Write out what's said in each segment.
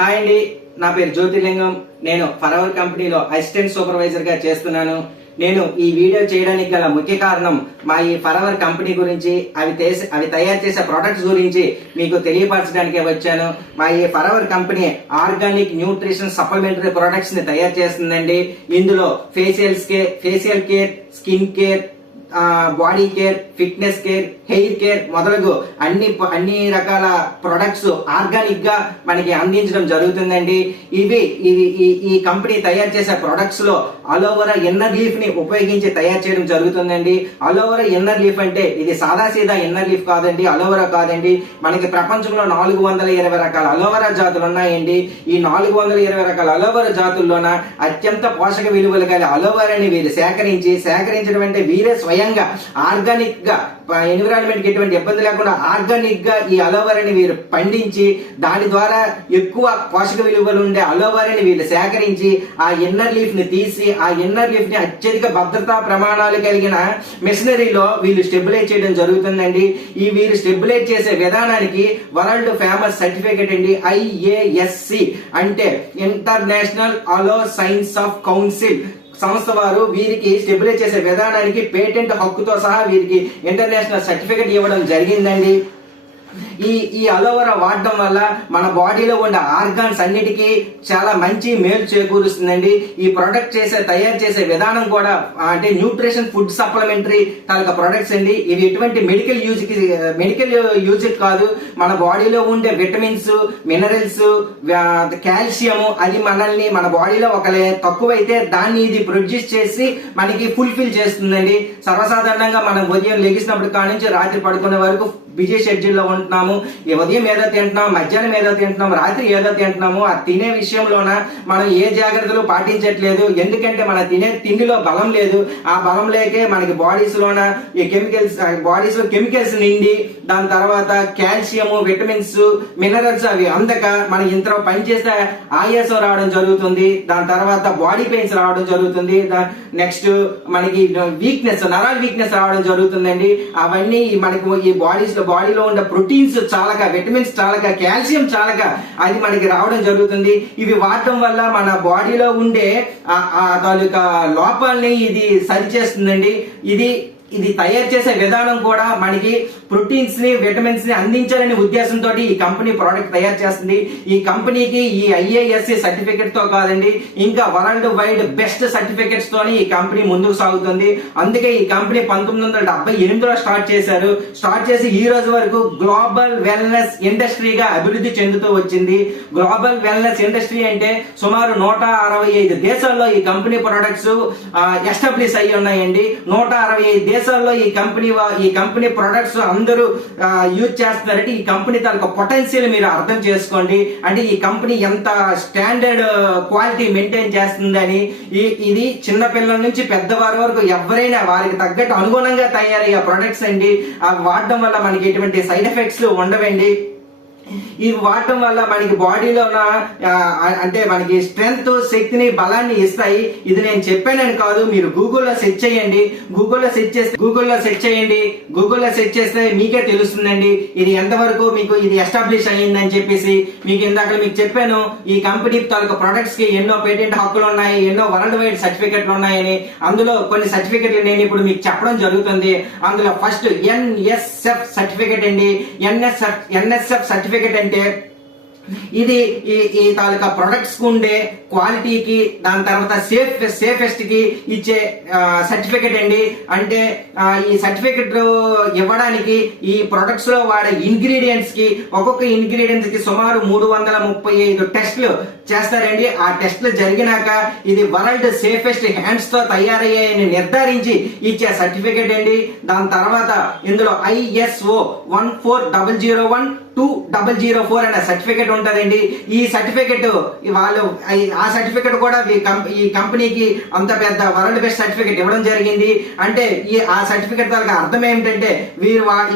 Hi అండి, నా పేరు జ్యోతిర్లింగం. నేను ఫరవర్ కంపెనీలో అసిస్టెంట్ సూపర్వైజర్ గా చేస్తున్నాను. నేను ఈ వీడియో చేయడానికి గల ముఖ్య కారణం మా ఈ ఫరవర్ కంపెనీ గురించి, అవి తయారు చేసే ప్రొడక్ట్స్ గురించి మీకు తెలియపరచడానికే వచ్చాను. మా ఈ Forever company organic nutrition supplementary products ని తయారు చేస్తుందండి. ఇందులో facial care, skin care, body care, fitness care, hair care మొదలగు అన్ని రకాల ప్రొడక్ట్స్ ఆర్గానిక్ గా మనకి అందించడం జరుగుతుందండి. ఈ కంపెనీ తయారు చేసే ప్రొడక్ట్స్ లో అలోవెరా ఇన్నర్ లీఫ్ ని ఉపయోగించి తయారు చేయడం జరుగుతుందండి. అలోవెరా ఇన్నర్ లీఫ్ అంటే ఇది సాదాసీదా ఇన్నర్ లీఫ్ కాదండి, అలోవెరా కాదండి. మనకి ప్రపంచంలో 420 రకాల అలోవెరా జాతులు ఉన్నాయండి. ఈ 420 రకాల అలోవెరా జాతుల్లోన అత్యంత పోషక విలువలు గల అలోవెరాని వీరు సేకరించడం అంటే వీరే స్వయంగా ఆర్గానిక్ గా ఎన్విరాన్మెంట్ కి ఎటువంటి ఇబ్బంది లేకుండా ఆర్గానిక్ గా ఈ అలోవెరాని వీరు పండించి దాని ద్వారా ఎక్కువ పోషక విలువలు ఉండే అలోవెరాని వీళ్ళు సేకరించి ఆ ఇన్నర్ లీఫ్ ని తీసి ఆ ఇన్నర్ లీఫ్ ని అత్యధిక భద్రతా ప్రమాణాలు కలిగిన మిషనరీలో వీళ్ళు స్టెబిలైజ్ చేయడం జరుగుతుందండి. వీరు స్టెబిలైజ్ చేసే విధానానికి వరల్డ్ ఫేమస్ సర్టిఫికేట్ అండి, IASC అంటే international aloe science of council సంస్థ వారు వీరికి స్టెబిలైజ్ చేసే విధానానికి పేటెంట్ హక్కుతో సహా వీరికి ఇంటర్నేషనల్ సర్టిఫికేట్ ఇవ్వడం జరిగిందండి. ఈ అలోవెరా వాడడం వల్ల మన బాడీలో ఉండే ఆర్గాన్స్ అన్నిటికీ చాలా మంచి మేలు చేకూరుస్తుందండి. ఈ ప్రొడక్ట్ తయారు చేసే విధానం కూడా అంటే న్యూట్రిషన్ ఫుడ్ సప్లిమెంటరీ తాలూకా ప్రొడక్ట్స్ అండి. ఇవి ఎటువంటి మెడికల్ యూజ్ కాదు. మన బాడీలో ఉండే విటమిన్స్, మినరల్స్, కాల్షియం అది మన బాడీలో తక్కువైతే దాన్ని ఇది ప్రొడ్యూస్ చేసి మనకి ఫుల్ఫిల్ చేస్తుందండి. సర్వసాధారణంగా మనం ఉదయం లెగిసినప్పుడు కాడి నుంచి రాత్రి పడుకునే వరకు బిజీ షెడ్యూల్ లో ఉంటున్నాము. ఉదయం ఏదో తింటున్నాం, మధ్యాహ్నం ఏదో తింటున్నాం, రాత్రి ఏదో తింటున్నాము. ఆ తినే విషయంలోన మనం ఏ జాగ్రత్తలు పాటించట్లేదు. ఎందుకంటే మన తినే తిండిలో బలం లేదు. ఆ బలం లేకే మనకి బాడీస్ లో కెమికల్స్ నిండి దాని తర్వాత కాల్షియం, విటమిన్స్, మినరల్స్ అవి అందక మన ఇంత పని చేస్తే ఆయాసం రావడం జరుగుతుంది. దాని తర్వాత బాడీ పెయిన్స్ రావడం జరుగుతుంది. నెక్స్ట్ మనకి నరాల వీక్నెస్ రావడం జరుగుతుందండి. అవన్నీ మనకి ఈ బాడీలో ఉండే ప్రోటీన్స్ చాలక, విటమిన్స్ చాలక, కాల్షియం చాలక అది మనకి రావడం జరుగుతుంది. ఇవి వాడటం వల్ల మన బాడీలో ఉండే తాలూకా లోపాలని ఇది సరిచేస్తుందండి. ఇది తయారు చేసే విధానం కూడా మనకి ప్రోటీన్స్ ని, విటమిన్స్ ని అందించాలనే ఉద్దేశంతో ఈ కంపెనీ ప్రోడక్ట్ తయారు చేస్తుంది. ఈ కంపెనీకి ఈ IASC సర్టిఫికెట్ తో కాదండి, ఇంకా వరల్డ్ వైడ్ బెస్ట్ సర్టిఫికెట్స్ తోని ఈ కంపెనీ ముందుకు సాగుతుంది. అందుకే ఈ కంపెనీ 1978లో స్టార్ట్ చేసి ఈ రోజు వరకు గ్లోబల్ వెల్నెస్ ఇండస్ట్రీగా అభివృద్ధి చెందుతూ వచ్చింది. గ్లోబల్ వెల్నెస్ ఇండస్ట్రీ అంటే సుమారు 165 దేశాల్లో ఈ కంపెనీ ప్రొడక్ట్స్ ఎస్టాబ్లిష్ అయ్యి ఉన్నాయండి. 165 దేశాల్లో ఈ కంపెనీ ప్రొడక్ట్స్ అందరూ యూజ్ చేస్తున్నారంటే ఈ కంపెనీ తాలూకా పొటెన్షియల్ మీరు అర్థం చేసుకోండి. అంటే ఈ కంపెనీ ఎంత స్టాండర్డ్ క్వాలిటీ మెయింటైన్ చేస్తుందని. ఇది చిన్న పిల్లల నుంచి పెద్దవారి వరకు ఎవరైనా వారికి తగ్గట్టు అనుగుణంగా తయారయ్యే ప్రొడక్ట్స్ అండి. అవి వాడడం వల్ల మనకి ఎటువంటి సైడ్ ఎఫెక్ట్స్ ఉండవండి. ఇవి వాడటం వల్ల మనకి బాడీలో అంటే మనకి స్ట్రెంగ్త్, శక్తిని, బలాన్ని ఇస్తాయి. ఇది నేను చెప్పానని కాదు, మీరు గూగుల్లో సెర్చ్ చేయండి. గూగుల్లో సెర్చ్ చేస్తే మీకే తెలుస్తుందండి ఇది ఎంతవరకు మీకు ఇది ఎస్టాబ్లిష్ అయ్యిందని చెప్పేసి. మీకు ఇందాక మీకు చెప్పాను ఈ కంపెనీ తాలూకా ప్రొడక్ట్స్ కి ఎన్నో పేటెంట్ హక్కులు ఉన్నాయి, ఎన్నో వరల్డ్ వైడ్ సర్టిఫికెట్లు ఉన్నాయని. అందులో కొన్ని సర్టిఫికెట్లు నేను ఇప్పుడు మీకు చెప్పడం జరుగుతుంది. అందులో ఫస్ట్ NSF సర్టిఫికెట్ అండి. NSF సర్టిఫికెట్ అంటే ఇది ఈ తాలూకా ప్రొడక్ట్స్ కు ఉండే క్వాలిటీకి, దాని తర్వాత సేఫెస్ట్ కి ఇచ్చే సర్టిఫికెట్ అండి. అంటే ఈ సర్టిఫికెట్ ఇవ్వడానికి ఈ ప్రొడక్ట్స్ లో వాడే ఇంగ్రీడియంట్స్ కి, ఒక్కొక్క ఇంగ్రీడియంట్స్ కి సుమారు 335 టెస్ట్లు చేస్తారండి. ఆ టెస్ట్లు జరిగినాక ఇది వరల్డ్ సేఫెస్ట్ హ్యాండ్స్ తో తయారయ్యాయని నిర్ధారించి ఇచ్చే సర్టిఫికెట్ అండి. దాని తర్వాత ఇందులో ISO 14001-2004 అనే సర్టిఫికెట్ ఉంటదండి. ఈ సర్టిఫికెట్ ఆ సర్టిఫికెట్ కూడా ఈ కంపెనీకి అంత పెద్ద వరల్డ్ బెస్ట్ సర్టిఫికెట్ ఇవ్వడం జరిగింది. అంటే ఆ సర్టిఫికెట్ దానికి అర్థం ఏమిటంటే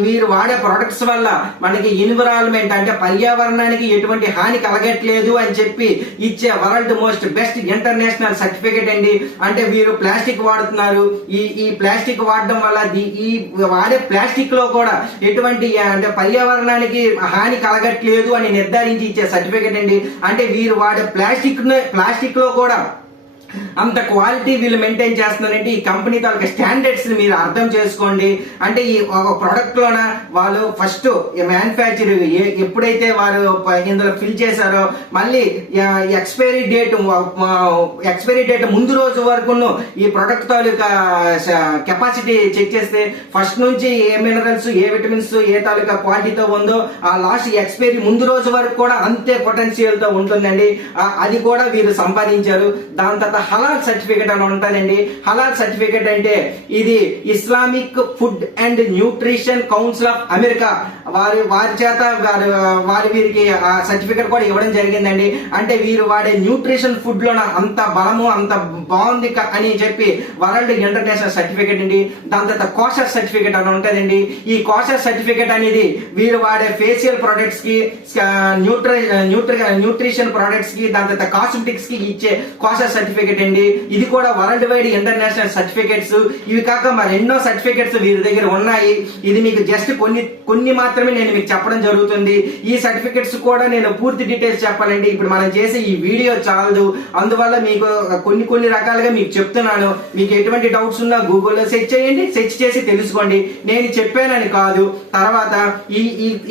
వీరు వాడే ప్రొడక్ట్స్ వల్ల మనకి ఎన్విరాన్మెంట్ అంటే పర్యావరణానికి ఎటువంటి హాని కలగట్లేదు అని చెప్పి ఇచ్చే world most best international certificate అండి. అంటే వీరు ప్లాస్టిక్ వాడుతున్నారు. ఈ ప్లాస్టిక్ వాడడం వల్ల ఈ వాడే ప్లాస్టిక్ లో కూడా ఎటువంటి అంటే పర్యావరణానికి హాని కలగట్లేదు అని నిర్ధారించి ఇచ్చే సర్టిఫికేట్ అండి. అంటే వీరు వాడే ప్లాస్టిక్ లో కూడా అంత క్వాలిటీ వీళ్ళు మెయింటైన్ చేస్తున్నారంటే ఈ కంపెనీ తాలూకా స్టాండర్డ్స్ మీరు అర్థం చేసుకోండి. అంటే ఈ ఒక ప్రొడక్ట్ లోన వాళ్ళు ఫస్ట్ మ్యానుఫ్యాక్చర్ ఎప్పుడైతే వారు ఇందులో ఫిల్ చేశారో మళ్ళీ ఎక్స్పైరీ డేట్ ముందు రోజు వరకు ఈ ప్రొడక్ట్ తాలూకా కెపాసిటీ చెక్ చేస్తే ఫస్ట్ నుంచి ఏ మినరల్స్ ఏ విటమిన్స్ ఏ తాలూకా క్వాంటిటీతో ఉందో ఆ లాస్ట్ ఎక్స్పైరీ ముందు రోజు వరకు కూడా అంతే పొటెన్షియల్ తో ఉంటుందండి. అది కూడా వీరు సంపాదించారు. దాని తర్వాత హలాల్ సర్టిఫికేట్ అని ఉంటుందండి. హలాల్ సర్టిఫికేట్ అంటే ఇది Islamic food and nutrition council of America వారి చేత వీరికి ఆ సర్టిఫికేట్ కూడా ఇవ్వడం జరిగిందండి. అంటే వీరు వాడే న్యూట్రిషన్ ఫుడ్ లో అంత బలము అంత బాగుంది అని చెప్పి వరల్డ్ ఇంటర్నేషనల్ సర్టిఫికేట్ అండి. దాని తర్వాత కోషర్ సర్టిఫికేట్ అని ఉంటుందండి. ఈ కోషర్ సర్టిఫికేట్ అనేది వీరు వాడే ఫేషియల్ ప్రొడక్ట్స్ కి న్యూట్రిషన్ ప్రొడక్ట్స్ కి దాని తర్వాత కాస్మెటిక్స్ కి ఇచ్చే కోషర్ సర్టిఫికేట్ అండి. ఇది కూడా వరల్డ్ వైడ్ ఇంటర్నేషనల్ సర్టిఫికేట్స్. ఇవి కాక మరి ఎన్నో సర్టిఫికేట్స్ వీరి దగ్గర ఉన్నాయి. ఇది మీకు జస్ట్ కొన్ని మాత్రమే నేను మీకు చెప్పడం జరుగుతుంది. ఈ సర్టిఫికేట్స్ కూడా నేను పూర్తి డీటెయిల్స్ చెప్పాలండి. ఇప్పుడు మనం చేసే ఈ వీడియో చాలదు. అందువల్ల మీకు కొన్ని రకాలుగా మీకు చెప్తున్నాను. మీకు ఎటువంటి డౌట్స్ ఉన్నా గూగుల్లో సెర్చ్ చేయండి, సెర్చ్ చేసి తెలుసుకోండి. నేను చెప్పానని కాదు. తర్వాత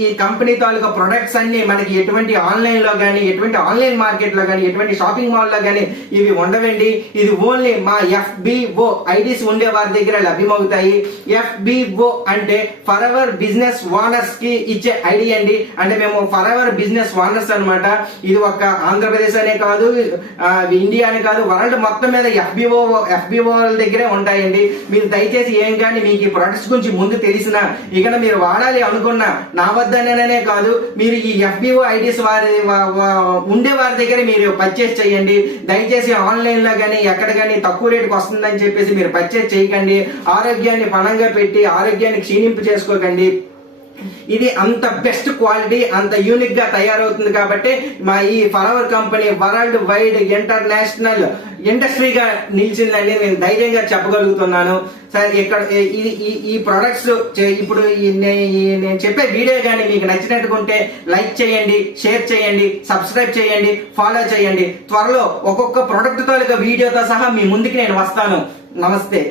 ఈ కంపెనీ తాలూకా ప్రొడక్ట్స్ అన్ని మనకి ఎటువంటి ఆన్లైన్ లో కానీ ఎటువంటి ఆన్లైన్ మార్కెట్ లో కానీ ఎటువంటి షాపింగ్ మాల్ లో కానీ ఇవి ఉండవండి. ఇది ఓన్లీ మా FBO ఐడీస్ ఉండే వారి దగ్గర లభ్యమవుతాయి. FBO అంటే ఫర్ ఎవర్ బిజినెస్ ఓనర్స్ కి ఇచ్చే ఐడి అండి. అంటే మేము ఫర్ ఎవర్ బిజినెస్ ఓనర్స్ అన్నమాట. ఇది ఒక ఆంధ్రప్రదేశ్ అనే కాదు, ఇండియా అనే కాదు, వరల్డ్ మొత్తం మీద FBO దగ్గరే ఉంటాయండి. మీరు దయచేసి ఏం కానీ మీకు ఈ ప్రొడక్ట్స్ గురించి ముందు తెలిసిన ఇక మీరు వాడాలి అనుకున్నా నా వద్దనే కాదు, మీరు ఈ FBO ఐడీస్ ఉండే వారి దగ్గర మీరు పర్చేస్ చేయండి. దయచేసి ఆన్లైన్ లో కానీ ఎక్కడ కానీ తక్కువ రేటుకి వస్తుందని చెప్పేసి మీరు పర్చేస్ చేయకండి. ఆరోగ్యాన్ని పణంగా పెట్టి ఆరోగ్యాన్ని క్షీణింపు చేసుకోకండి. ఇది అంత బెస్ట్ క్వాలిటీ అంత యూనిక్ గా తయారవుతుంది కాబట్టి మా ఈ Forever company world wide international ఇండస్ట్రీగా నిలిచిందండి. నేను ధైర్యంగా చెప్పగలుగుతున్నాను. సార్ ఇక్కడ ఈ ప్రొడక్ట్స్ ఇప్పుడు నేను చెప్పే వీడియో కానీ మీకు నచ్చినట్టుకుంటే లైక్ చేయండి, షేర్ చేయండి, సబ్స్క్రైబ్ చేయండి, ఫాలో చేయండి. త్వరలో ఒక్కొక్క ప్రొడక్ట్ తో వీడియోతో సహా మీ ముందుకి నేను వస్తాను. నమస్తే.